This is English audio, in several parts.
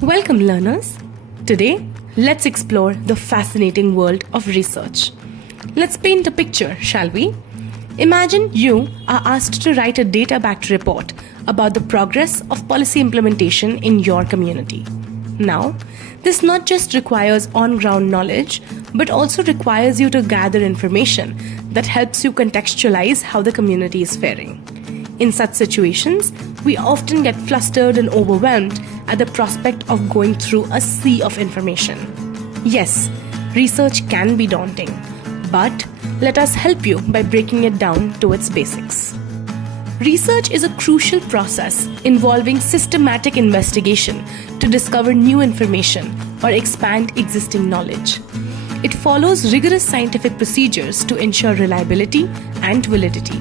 Welcome, learners. Today, let's explore the fascinating world of research. Let's paint a picture, shall we? Imagine you are asked to write a data-backed report about the progress of policy implementation in your community. Now, this not just requires on-ground knowledge, but also requires you to gather information that helps you contextualize how the community is faring. In such situations, we often get flustered and overwhelmed at the prospect of going through a sea of information. Yes, research can be daunting, but let us help you by breaking it down to its basics. Research is a crucial process involving systematic investigation to discover new information or expand existing knowledge. It follows rigorous scientific procedures to ensure reliability and validity.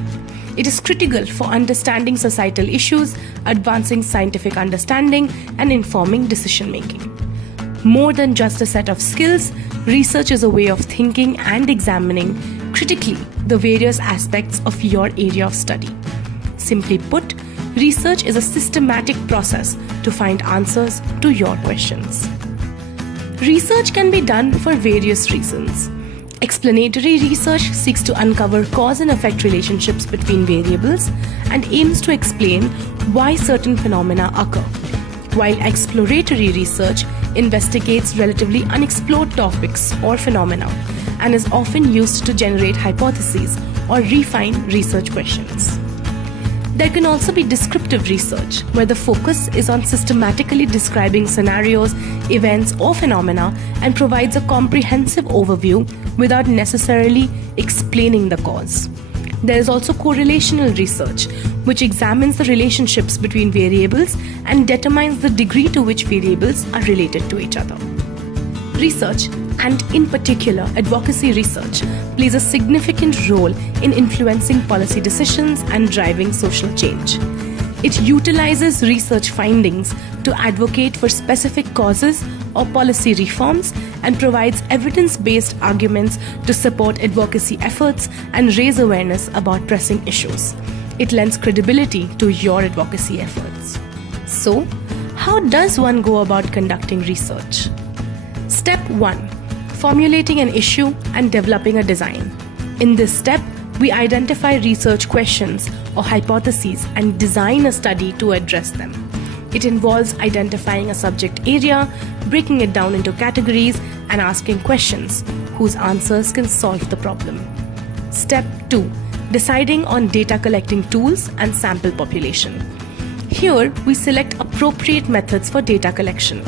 It is critical for understanding societal issues, advancing scientific understanding, and informing decision-making. More than just a set of skills, research is a way of thinking and examining critically the various aspects of your area of study. Simply put, research is a systematic process to find answers to your questions. Research can be done for various reasons. Explanatory research seeks to uncover cause and effect relationships between variables and aims to explain why certain phenomena occur, while exploratory research investigates relatively unexplored topics or phenomena and is often used to generate hypotheses or refine research questions. There can also be descriptive research, where the focus is on systematically describing scenarios, events, or phenomena and provides a comprehensive overview without necessarily explaining the cause. There is also correlational research, which examines the relationships between variables and determines the degree to which variables are related to each other. Research, and in particular advocacy research, plays a significant role in influencing policy decisions and driving social change. It utilizes research findings to advocate for specific causes or policy reforms and provides evidence-based arguments to support advocacy efforts and raise awareness about pressing issues. It lends credibility to your advocacy efforts. So, how does one go about conducting research? Step 1. Formulating an issue and developing a design. In this step, we identify research questions or hypotheses and design a study to address them. It involves identifying a subject area, breaking it down into categories, and asking questions whose answers can solve the problem. Step 2. Deciding on data collecting tools and sample population. Here, we select appropriate methods for data collection.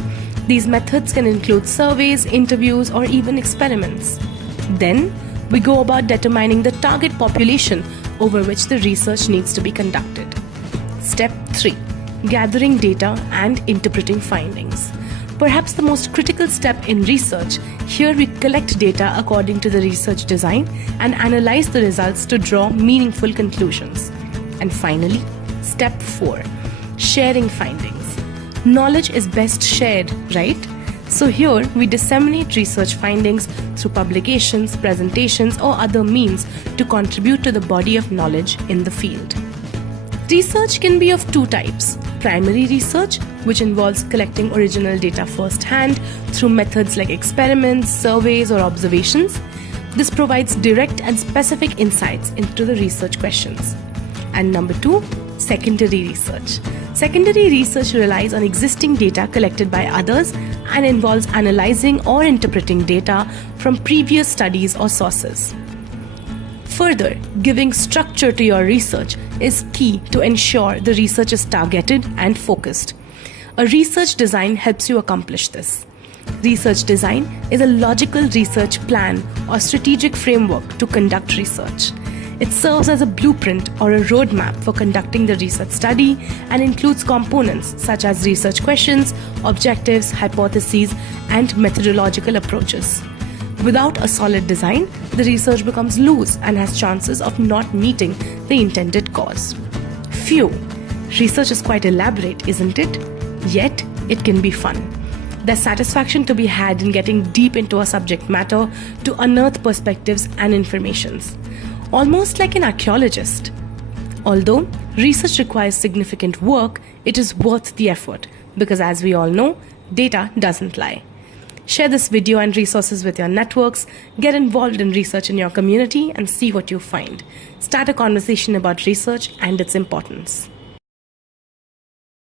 These methods can include surveys, interviews, or even experiments. Then, we go about determining the target population over which the research needs to be conducted. Step 3. Gathering data and interpreting findings. Perhaps the most critical step in research, here we collect data according to the research design and analyze the results to draw meaningful conclusions. And finally, step 4. Sharing findings. Knowledge is best shared, right? So here we disseminate research findings through publications, presentations, or other means to contribute to the body of knowledge in the field. Research can be of two types: primary research, which involves collecting original data firsthand through methods like experiments, surveys, or observations. This provides direct and specific insights into the research questions. And number 2, secondary research. Secondary research relies on existing data collected by others and involves analyzing or interpreting data from previous studies or sources. Further, giving structure to your research is key to ensure the research is targeted and focused. A research design helps you accomplish this. Research design is a logical research plan or strategic framework to conduct research. It serves as a blueprint or a roadmap for conducting the research study and includes components such as research questions, objectives, hypotheses, and methodological approaches. Without a solid design, the research becomes loose and has chances of not meeting the intended cause. Phew, research is quite elaborate, isn't it? Yet, it can be fun. There's satisfaction to be had in getting deep into a subject matter to unearth perspectives and informations. Almost like an archaeologist. Although research requires significant work, it is worth the effort because, as we all know, Data doesn't lie. Share this video and resources with your networks, get involved in research in your community and see what you find. Start a conversation about research and its importance.